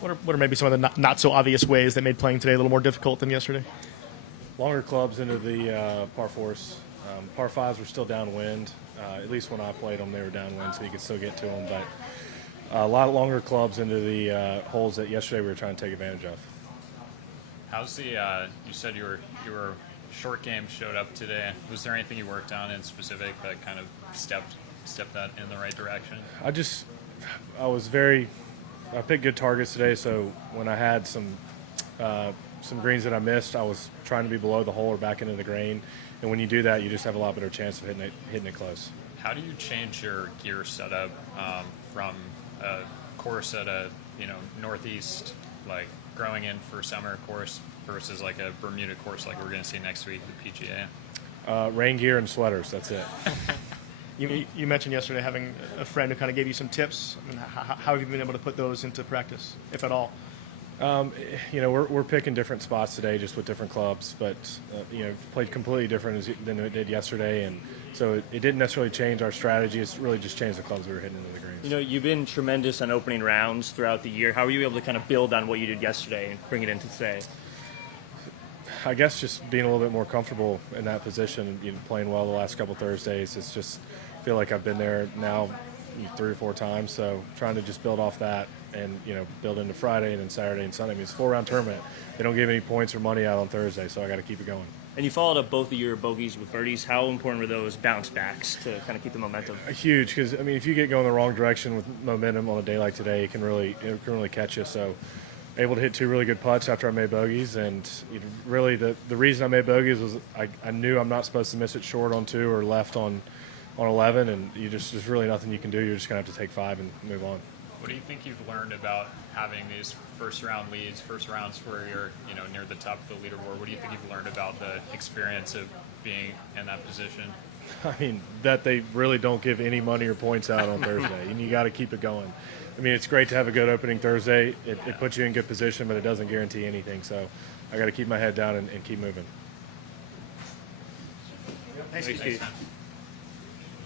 What are maybe some of the not so obvious ways that made playing today a little more difficult than yesterday? Longer clubs into the par fours. Par fives were still downwind. At least when I played them, they were downwind, so you could still get to them. But a lot longer clubs into the holes that yesterday we were trying to take advantage of. How's the? You said you were short game showed up today. Was there anything you worked on in specific that kind of stepped that in the right direction? I picked good targets today, so when I had some greens that I missed, I was trying to be below the hole or back into the green. And when you do that, you just have a lot better chance of hitting it close. How do you change your gear setup from a course at a northeast, like growing in for summer course versus like a Bermuda course like we're going to see next week at the PGA? Rain gear and sweaters, that's it. You mentioned yesterday having a friend who kind of gave you some tips. I mean, how have you been able to put those into practice, if at all? We're picking different spots today just with different clubs, but played completely different than it did yesterday, and so it didn't necessarily change our strategy. It's really just changed the clubs we were hitting into the greens. You've been tremendous on opening rounds throughout the year. How were you able to kind of build on what you did yesterday and bring it into today? I guess just being a little bit more comfortable in that position, playing well the last couple Thursdays. It's just feel like I've been there now 3 or 4 times, so trying to just build off that and build into Friday and then Saturday and Sunday. I mean, it's a 4-round tournament. They don't give any points or money out on Thursday, so I got to keep it going. And you followed up both of your bogeys with birdies. How important were those bounce backs to kind of keep the momentum? Huge, because if you get going the wrong direction with momentum on a day like today, it can really catch you. So able to hit 2 really good putts after I made bogeys, and really the reason I made bogeys was I knew I'm not supposed to miss it short on 2 or left on 11, and there's really nothing you can do. You're just gonna have to take 5 and move on. What do you think you've learned about having these first round leads, first rounds where you're near the top of the leaderboard? What do you think you've learned about the experience of being in that position? I mean, that they really don't give any money or points out on Thursday, and you got to keep it going. I mean, it's great to have a good opening Thursday. It puts you in good position, but it doesn't guarantee anything. So I got to keep my head down and keep moving. Thanks, Keith.